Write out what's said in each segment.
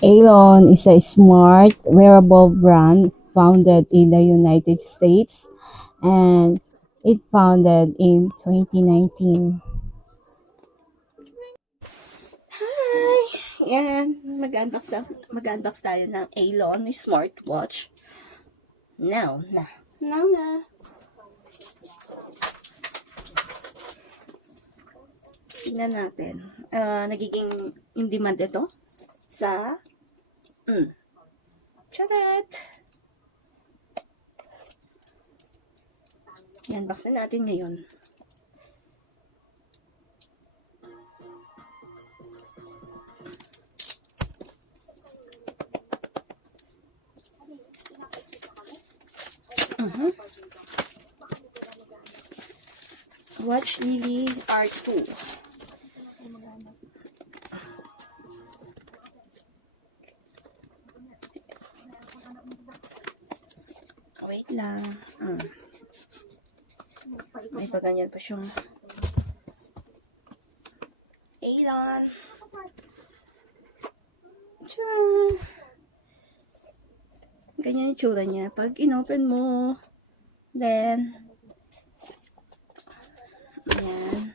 Aeon is a smart wearable brand founded in the United States and it founded in 2019. Hi! Yan, mag-unbox tayo ng Aeon smartwatch. Now na. Tingnan natin. Nagiging in demand ito sa charat! Yan, unboxin natin ngayon. Watch Lily R2. Wait lang. May pa ganyan pa siyang Aeon. Tiyaan! Ganyan yung tsura niya. Pag inopen mo, then, ayan.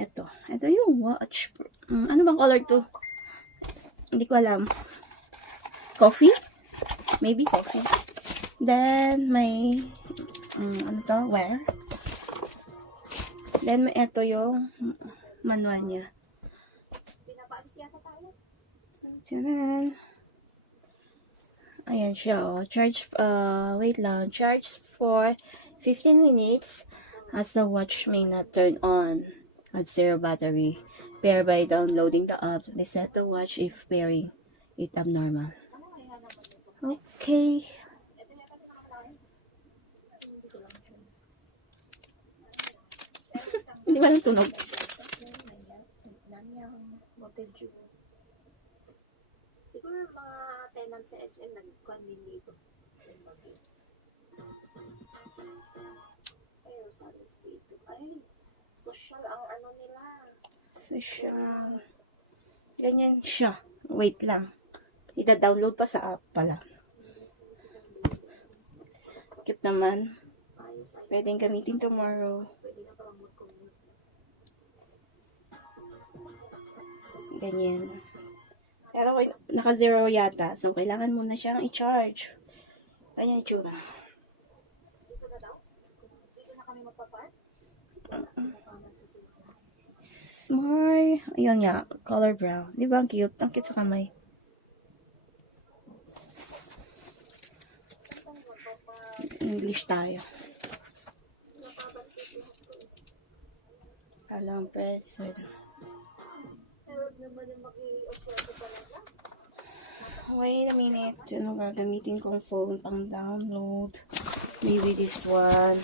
Ito yung watch. Ano bang color to? Hindi ko alam. Coffee? Maybe coffee. Then, may, ano to? Wear. Then, may ito yung manual niya. Tiyan. Ayan siya, oh. Wait lang. Charge for 15 minutes as the watch may not turn on at zero battery. Pair by downloading the app. Reset the watch if pairing it abnormal. Okay. Hindi ba lang tunog? Siguro mga tenant sa SM nagkuhan din dito. Sa Bagay. Ay, Rosales dito. Ay, social ang ano nila. Social. Ganyan siya. Wait lang. Ida-download pa sa app pala. Cute naman. Ayos ay. Pwedeng gamitin tomorrow. Pwede na parang mag-commute. Ganyan. Pero naka-zero yata. So, kailangan muna siyang i-charge. Ganyan yung tsura. Dito na daw? Dito na kami magpa-park? Smart. Ayun nga. Color brown. Di ba ang cute? Ang cute sa kamay. English tayo. Alam, press. Pero naman yung maki-offer talaga. Wait a minute. Ano gagamitin kong phone pang download? Maybe this one.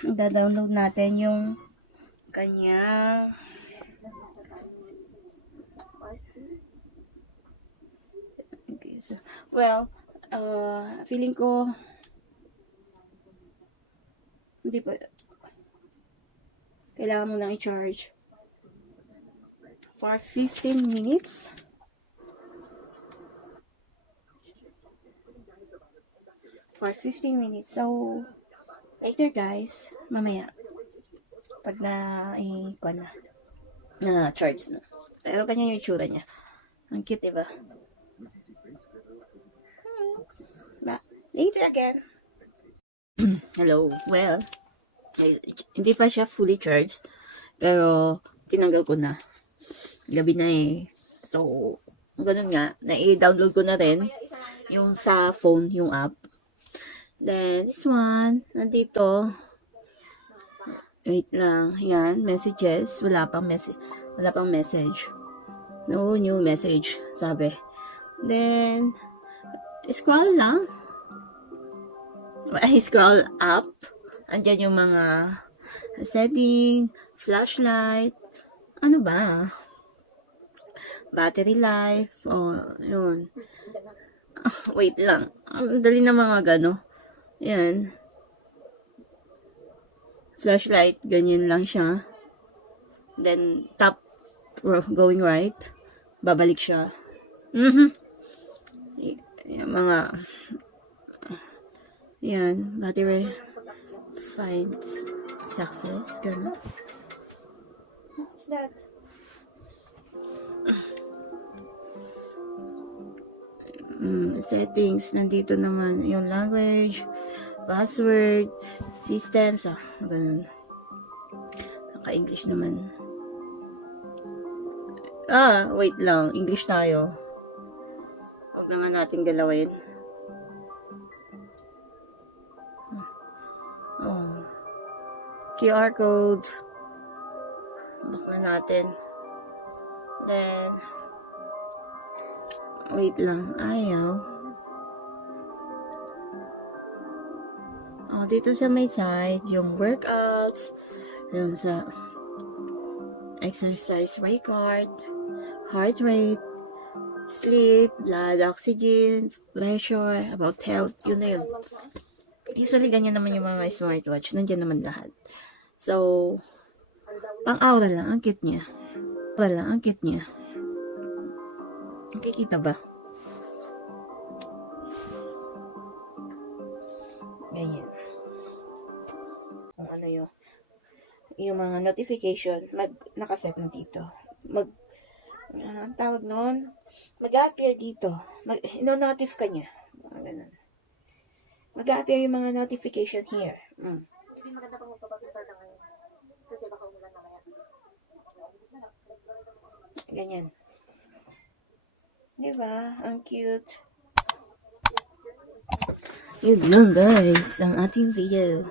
Da-download natin yung kanyang okay, so, well, feeling ko hindi pa kailangan mo nang i-charge for 15 minutes. For 15 minutes. So, later guys, mamaya, pag na charge na. Pero kanya yung itsura niya. Ang cute, diba? Later again. Hello. Well, hindi pa siya fully charged. Pero, tinanggal ko na. Gabi na eh. So, ganun nga. Na-download ko na rin yung sa phone, yung app. Then, this one, nandito. Wait lang. Yan, messages. Wala pang message. No new message, sabi. Then, scroll lang. Scroll up. Andyan yung mga setting, flashlight. Ano ba? Battery life. Oh, yun. Wait lang. Ang dali na mga gano. Yan. Flashlight, ganyan lang siya. Then, top going right, babalik siya. Mhm. Yung mga, yan, battery finds success, gano'n. What's that? Settings, nandito naman yung language, password, systems, ganun. Naka-English naman. Wait lang, English tayo. Huwag naman natin galawin. QR code. Lock na natin. Then, wait lang, ayaw. Dito sa may side, yung workouts, yung sa exercise record, heart rate, sleep, blood oxygen, pressure, about health, yun na yun. Usually, ganyan naman yung mga smartwatch. Nandiyan naman lahat. So, pang-aura lang, ang cute niya. Nakikita ba? Ganyan. Kung ano yung mga notification, nakaset na dito. Ang tawag nun, mag-appear dito. No-notif ka niya. Ganun. Mag-appear yung mga notification here. Hindi maganda pang magpapapilter ka ngayon. Kasi baka umulan mamaya. Ganyan. Diba? Ang cute. Yun lang guys, ang ating video.